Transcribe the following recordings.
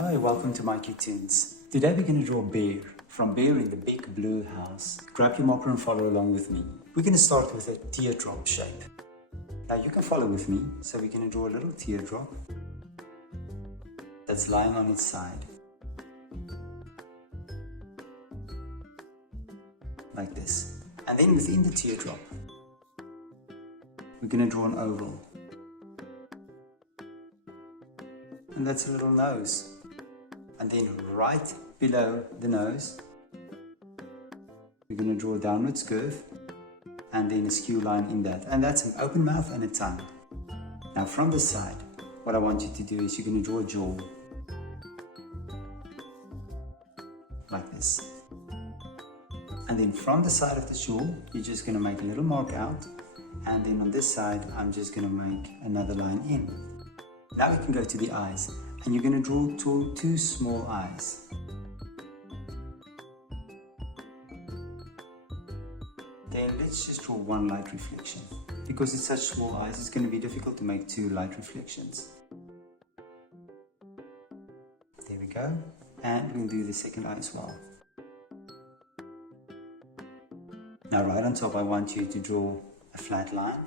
Hi, welcome to Mikey Tunes. Today we're going to draw Bear, from Bear in the Big Blue House. Grab your marker and follow along with me. We're going to start with a teardrop shape. Now you can follow with me, so we're going to draw a little teardrop that's lying on its side. Like this. And then within the teardrop, we're going to draw an oval. And that's a little nose. And then right below the nose, we're going to draw a downwards curve and then a skew line in that. And that's an open mouth and a tongue. Now from the side, what I want you to do is you're going to draw a jaw. Like this. And then from the side of the jaw, you're just going to make a little mark out. And then on this side, I'm just going to make another line in. Now we can go to the eyes. And you're going to draw two small eyes. Then let's just draw one light reflection. Because it's such small eyes, it's going to be difficult to make two light reflections. There we go. And we'll do the second eye as well. Now right on top, I want you to draw a flat line,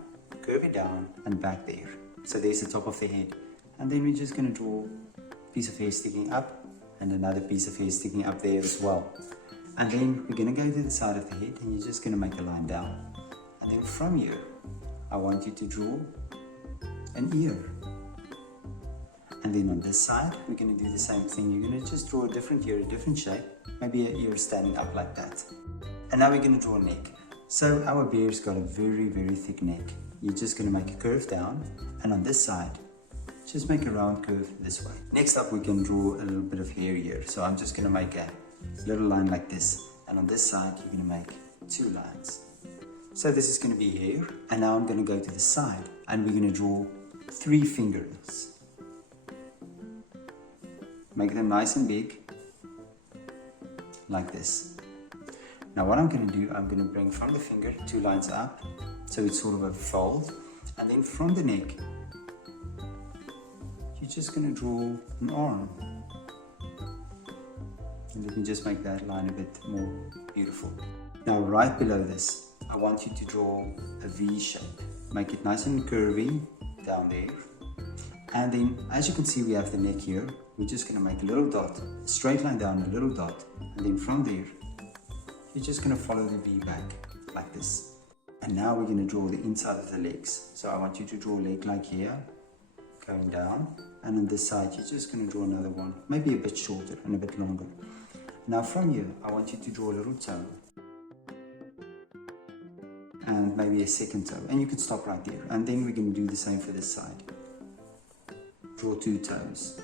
curve it down and back there. So there's the top of the head. And then we're just going to draw a piece of hair sticking up and another piece of hair sticking up there as well. And then we're going to go to the side of the head and you're just going to make a line down. And then from here, I want you to draw an ear. And then on this side, we're going to do the same thing. You're going to just draw a different ear, a different shape, maybe an ear standing up like that. And now we're going to draw a neck. So our bear's got a very, very thick neck. You're just going to make a curve down, and on this side, just make a round curve this way. Next up, we can draw a little bit of hair here. So I'm just going to make a little line like this. And on this side, you're going to make two lines. So this is going to be hair. And now I'm going to go to the side and we're going to draw 3 fingers. Make them nice and big, like this. Now what I'm going to do, I'm going to bring from the finger 2 lines up. So it's sort of a fold. And then from the neck, you're just going to draw an arm. And let me just make that line a bit more beautiful. Now right below this, I want you to draw a V shape. Make it nice and curvy down there. And then as you can see, we have the neck here. We're just going to make a little dot, a straight line down, a little dot. And then from there, you're just going to follow the V back like this. And now we're going to draw the inside of the legs. So I want you to draw a leg like here, going down. And on this side, you're just going to draw another one, maybe a bit shorter and a bit longer. Now from here, I want you to draw a little toe. And maybe a second toe. And you can stop right there. And then we're going to do the same for this side. Draw 2 toes.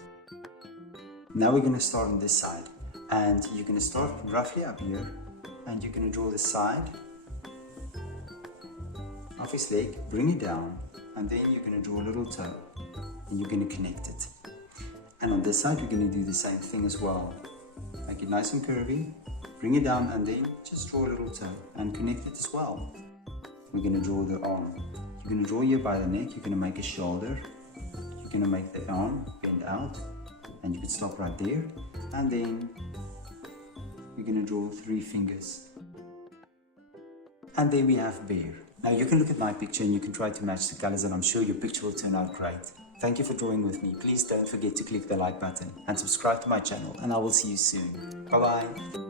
Now we're going to start on this side. And you're going to start roughly up here. And you're going to draw the side of his leg, bring it down. And then you're going to draw a little toe. And you're going to connect it. And on this side, we're going to do the same thing as well. Make it nice and curvy, bring it down, and then just draw a little toe and connect it as well. We're going to draw the arm. You're going to draw here by the neck, you're going to make a shoulder, you're going to make the arm bend out, and you can stop right there. And then we're going to draw 3 fingers. And there we have Bear. Now you can look at my picture and you can try to match the colors, and I'm sure your picture will turn out great. Thank you for drawing with me. Please don't forget to click the like button and subscribe to my channel, and I will see you soon. Bye bye.